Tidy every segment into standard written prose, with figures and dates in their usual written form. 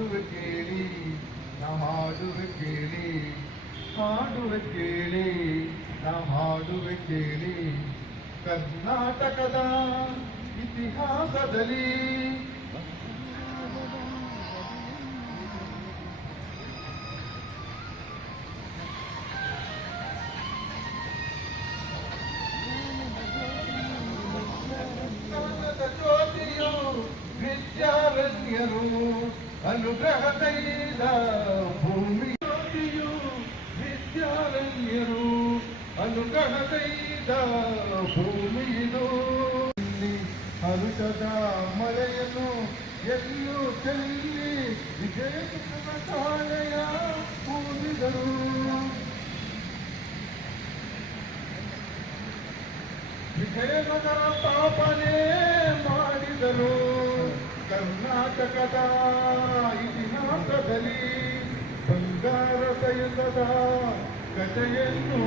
ಹಾಡುವೆ ಕೇಳಿ ನಾ ಹಾಡುವೆ ಕೇಳಿ ಹಾಡುವೆ ಕೇಳಿ ನಾ ಹಾಡುವೆ ಕೇಳಿ ಕರ್ನಾಟಕದ ಇತಿಹಾಸದಲ್ಲಿ ಜ್ಯೋತಿಯು ವಿದ್ಯಾರಣ್ಯರು ಅನುಗ್ರಹದೈದ ಭೂಮಿ ಜ್ಯೋತಿಯು ವಿದ್ಯಾರಣ್ಯರು ಅನುಗ್ರಹದೈದ ಭೂಮಿಯಿದು ಹರುಷದ ಮಳೆಯನ್ನು ಎಲ್ಲೂ ಚೆಲ್ಲಿ ವಿಜಯಪುರದ ಶಾಲೆಯ ಊದಿದರು ವಿಜಯನಗರ ಸ್ಥಾಪನೆ ಮಾಡಿದರು ಕರ್ನಾಟಕದ ಇತಿಹಾಸದಲ್ಲಿ ಬಂಗಾರ ಸಯುಗದ ಕಥೆಯನ್ನು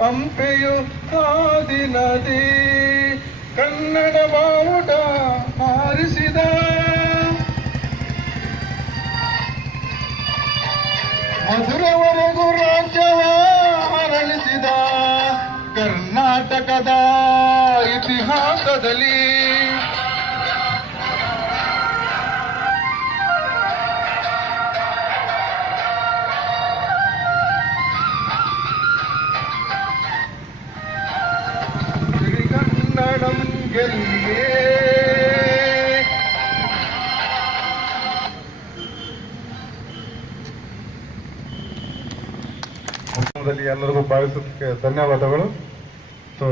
ಹಂಪೆಯು ಆದಿ ನದಿ ಕನ್ನಡ ಬಾವುಟ ಹಾರಿಸಿದ ಮಧುರವರೆಗೂ ರಾಜ್ಯವ ಹರಳಿಸಿದ ಕರ್ನಾಟಕದ ಇತಿಹಾಸದಲ್ಲಿ ಶ್ರೀಗನ್ನಡಂ ಗೆಲ್ಲಿಯೇ ಎಲ್ಲರಿಗೂ ಭಾವಿಸೋದಕ್ಕೆ ಧನ್ಯವಾದಗಳು. ಸೊ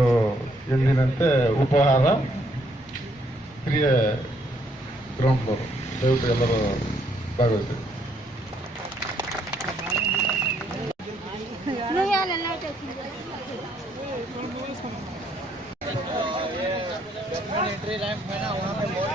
ಎಂದಿನಂತೆ ಉಪಹಾರ ಪ್ರಿಯ ಗ್ರೌಂಡ್ ಫ್ಲೋರ್ ದಯವಿಟ್ಟು ಎಲ್ಲರೂ ಭಾಗವಹಿಸಿ. एंट्री रैंप है ना, वहाँ पे